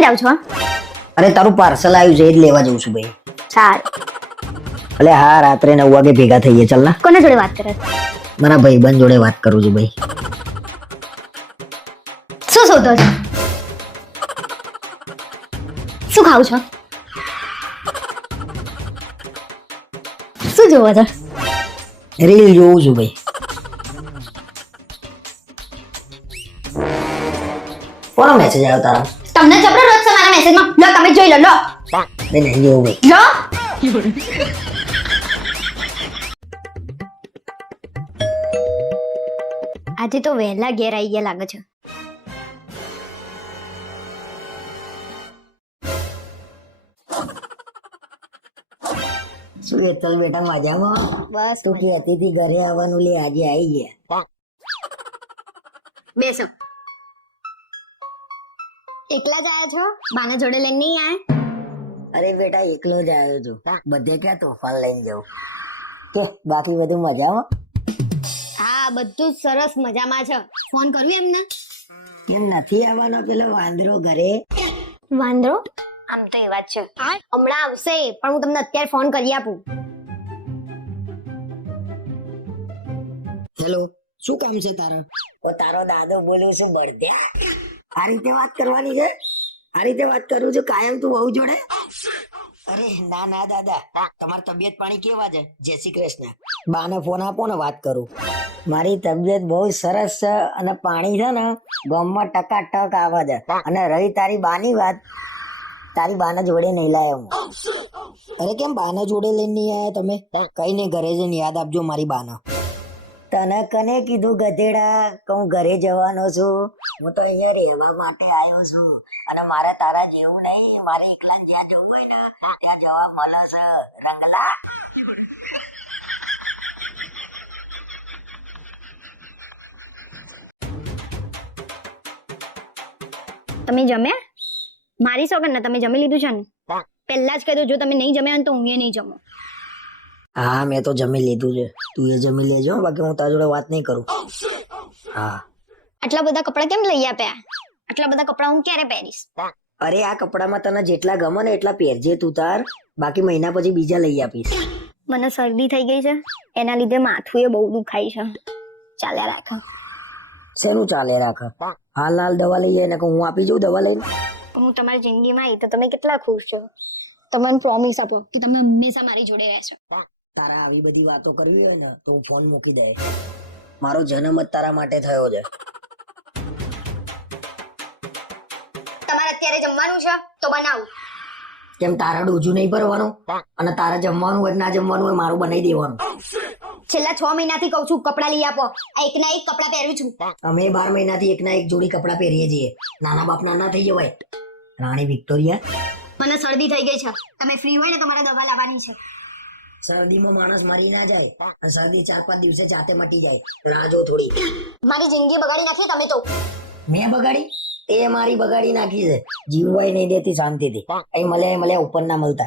ક્યાં જાવ છો અરે તારું પાર્સલ આવ્યું છે એ જ લેવા જઉં છું ભાઈ. સારું. અલે હા રાત્રે નવ વાગે ભેગા થઈએ ચાલ ના. કોના જોડે વાત કરે મારા ભાઈબંધ જોડે વાત કરું છું ભાઈ. શું શોધો છો? શું ખાવ છો? શું જોવો છો? રીલ જોઉં છું ભાઈ. કોનો મેસેજ આવ્યો તારા? તમને જબરો રોજ સવારે મેસેજમાં લો તમે જોઈ લો લો. મેં નહીં જોવું ભાઈ લો. આજે તો વહેલા ઘેર આવી ગયા લાગે છે. શું હેતલ બેટા મજામાં? બસ તું કહેતી હતી ઘરે આવવાનું લે આજે આવી ગયા. બેસો. એકલા જ આયા છો? બાના જોડે લઈને નહીં આયા? અરે બેટા એકલો જ આવ્યો છું. બધે ક્યાં તોફાન લઈને જાઉં? કે બાકી બધું મજામાં? હા બધું જ સરસ મજામાં છે. ફોન કર્યું એમને? કેમ નથી આવવાનો પેલો વાંદરો ઘરે. વાંદરો? આમ તો એ વાત છે. હમણાં આવશે પણ હું તમને અત્યારે ફોન કરી આપું. હેલો શું કામ છે તારા? ઓ તારો દાદો બોલું છું બળદ્યા. આ રીતે વાત કરવાની છે? આ રીતે વાત કરું છું, કાયમ તું બહુ જોડે? અરે, ના ના, દાદા. તમારી તબિયત પાણી કેવા છે? જય શ્રી કૃષ્ણ. બાને ફોન આપો ને વાત કરું. મારી તબિયત બહુ સરસ છે અને પાણી છે ને, ગામમાં ટકાટક આવે છે. અને રહી તારી બાની વાત, તારી બાના જોડે નહીં લાયો હું. અરે, કેમ બાના જોડે લઈને નહીં આયા તમે? કઈ નહીં, ઘરે જઈને યાદ આપજો મારી બાના. તને કને કીધું ગધેડા કે હું ઘરે જવાનો છું? હું તો અહીંયા રહેવા માટે આવ્યો છું. અને મારે તારા જેવું નહીં. મારે એકલા જ્યાં જવું હોય ને ત્યાં જવા મળે છે. રંગલા? તમે જમ્યા? મારી સોગન ને તમે જમી લીધું છે ને? પહેલા જ કહી દો જો તમે નહીં જમ્યા હોય તો હું એ નહીં જમું. હા મેં તો જમી લીધું છે. તું એ જમી લેજો બાકી હું તારા જોડે વાત નહીં કરું. હા. આટલા બધા કપડાં કેમ લઈ આપ્યા? આટલા બધા કપડાં હું ક્યારે પહેરીશ? અરે આ કપડામાં તને જેટલા ગમે ને એટલા પહેરજે તું તાર. બાકી મહિના પછી બીજા લઈ આપીશ. મને શરદી થઈ ગઈ છે. એના લીધે માથું એ બહુ દુખાય છે. ચાલ્યા રાખ. શેનું ચાલે રાખ? હાલ હાલ દવા લઈ જાય ને હું આપી જઉં દવા લઈને. હું તમારી જિંદગીમાં આવી તો તમે કેટલા ખુશ છો? તમે મને પ્રોમિસ આપો કે તમે હંમેશા મારી જોડે રહેશો. તારા આવી બધી વાતો કરવી હોય ને તો હું ફોન મૂકી દે મારો જન્મ જ તારા માટે થયો છે. તમારે અત્યારે જમવાનું છે? તો બનાવું. કેમ તારા ડોજુ નહીં ભરવાનું? અને તારા જમવાનું હોય ના જમવાનું હોય મારું બનાવી દેવાનું. છેલ્લા છ મહિનાથી કહું છું કપડાં લઈ આપો. આ એકના એક કપડાં પહેરું છું. અમે બાર મહિનાથી એકના એક જોડી કપડાં પહેરીએ છીએ. નાના બાપ નાના થઈ જવાય. રાણી વિક્ટોરિયા? મને શરદી થઈ ગઈ છે. તમે ફ્રી હોય ને તમારે દવા લાવવાની છે. શરદીમાં માણસ મરી ના જાય અને શરદી ચાર પાંચ દિવસે જાતે મટી જાય. રાહ જો થોડી. મારી જિંદગી બગાડી નાખી તમે તો. મેં બગાડી? એ મારી બગાડી નાખી છે. જીવવાય નહીં દેતી શાંતિથી. અહીં મળ્યા મળ્યા ઉપર ના મળતા.